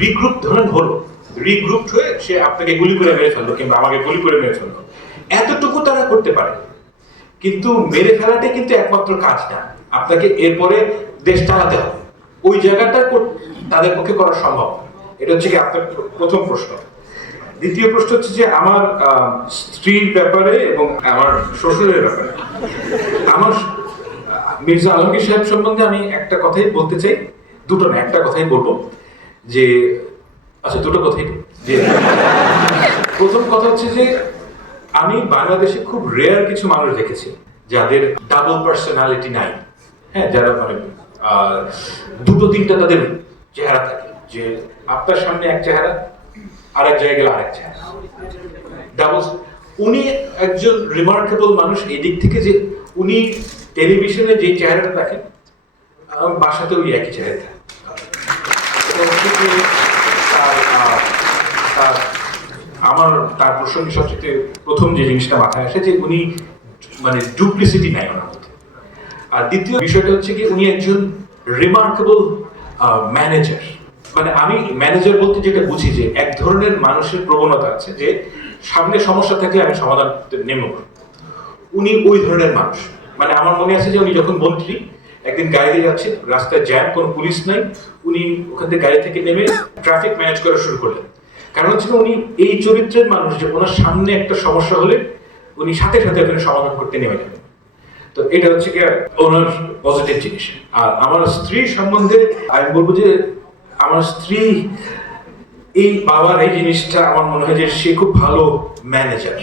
Regroup ধরেন হলো regroup হয়ে সে আপনাকে গুলি করে মেরে ফেলল কিংবা আমাকে গুলি করে মেরে ফেলল। এতটুকু তারা করতে পারে। কিন্তু মেরে ফেলাটাই কিন্তু একমাত্র কাজ না। আপনাকে এরপরে দেশ চালাতে হবে। ওই জায়গাটা তাদের পক্ষে করা সম্ভব এটা হচ্ছে কি আপনার প্রথম প্রশ্ন। দ্বিতীয় প্রশ্ন হচ্ছে যে আমার স্ত্রীর ব্যাপারে এবং আমার শ্বশুরের ব্যাপারে। আমার মির্জা আলমগীর সাহেব সম্বন্ধে আমি একটা কথাই বলতে চাই। দুটো না, একটা কথাই বলব। যে আচ্ছা দুটো কথাই যে, প্রথম কথা হচ্ছে যে, আমি বাংলাদেশে খুব রেয়ার কিছু মানুষ দেখেছি যাদের ডাবল পার্সোনালিটি নাই। হ্যাঁ যারা মানে দুটো তিনটা তাদের চেহারা থাকে। যে, আপনার সামনে এক চেহারা আর এক জায়গায় আরেক চেহারা। ডাবল উনি একজন রিমার্কেবল মানুষ এই দিক থেকে যে, উনি টেলিভিশনে যে চেহারাটা দেখেন বাসাতেও একই চেহারা থাকে। তার আমার তার প্রসঙ্গে সবচেয়ে প্রথম যে জিনিসটা মাথায় আসে যে উনি মানে ডুপ্লিসিটি নাই ওনার মধ্যে। আর দ্বিতীয় বিষয়টা হচ্ছে কি উনি একজন রিমার্কেবল ম্যানেজার মানে আমি ম্যানেজার বলতে যেটা বুঝি যে এক ধরনের মানুষের প্রবণতা আছে যে সামনে সমস্যা থাকলে আমি সমাধান করতে নেমে উনি ওই ধরনের মানুষ। মানে আমার মনে আছে যে উনি যখন মন্ত্রী, একদিন গাড়িতে যাচ্ছে রাস্তায় জ্যাম, কোনো পুলিশ নাই উনি ওখান থেকে গাড়ি থেকে নেমে ট্রাফিক ম্যানেজ করা শুরু করলেন। কারণ হচ্ছে উনি এই চরিত্রের মানুষ যে ওনার সামনে একটা সমস্যা হলে উনি সাথে সাথে ওখানে সমাধান করতে নেমে যাবেন তো এটা হচ্ছে কি ওনার পজিটিভ জিনিস। আর আমার স্ত্রী সম্বন্ধে আমি বলব যে আমার স্ত্রী এই বাবার এই জিনিসটা আমার মনে হয় যে সে খুব ভালো ম্যানেজার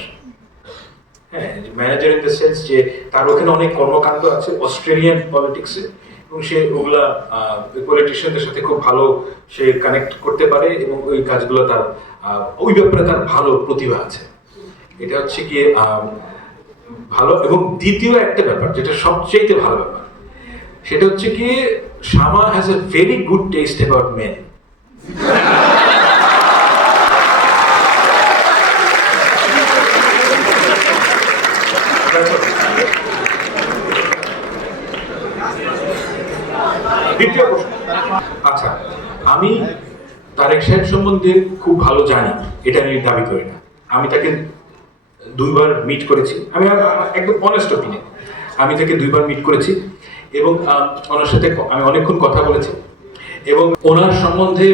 হ্যাঁ ম্যানেজার ইন দ্য সেন্স যে তার ওখানে অনেক কর্মকাণ্ড আছে অস্ট্রেলিয়ান পলিটিক্সে এবং সে ওগুলা পলিটিশিয়ানদের সাথে খুব ভালো সে কানেক্ট করতে পারে এবং ওই কাজগুলো তার ওই ব্যাপারে তার ভালো প্রতিভা আছে। এটা হচ্ছে আহ, ভালো এবং দ্বিতীয় একটা ব্যাপার যেটা সবচেয়ে ভালো ব্যাপার সেটা হচ্ছে কি Shama has a very good taste about men আচ্ছা আমি তারেক সাহেব সম্বন্ধে খুব ভালো জানি, এটা আমি দাবি করি না। আমি তাকে দুইবার মিট করেছি। আমি একদম অনেস্ট ওপিনিয়ন আমি তাকে দুইবার মিট করেছি এবং ওনার সাথে আমি অনেকক্ষণ কথা বলেছি এবং ওনার সম্বন্ধে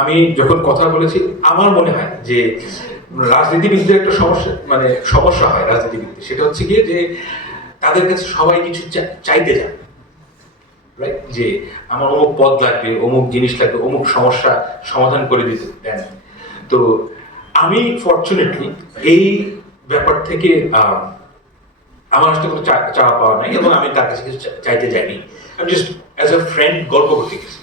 আমি যখন কথা বলেছি, আমার মনে হয় যে রাজনীতিবিদদের একটা সমস্যা মানে সমস্যা হয় রাজনীতিবিদদের। সেটা হচ্ছে গিয়ে যে তাদের কাছে সবাই কিছু চাইতে যায়। রাইট যে আমার অমুক পদ লাগবে, অমুক জিনিস লাগবে, অমুক সমস্যা সমাধান করে দিতে। দেন তো আমি ফর্চুনেটলি এই ব্যাপার থেকে আমার আসলে কোনো চাওয়া পাওয়া নাই এবং আমি তার কাছে কিছু চাইতে যাইনি। আমি জাস্ট অ্যাজ এ ফ্রেন্ড গল্প করতে গেছি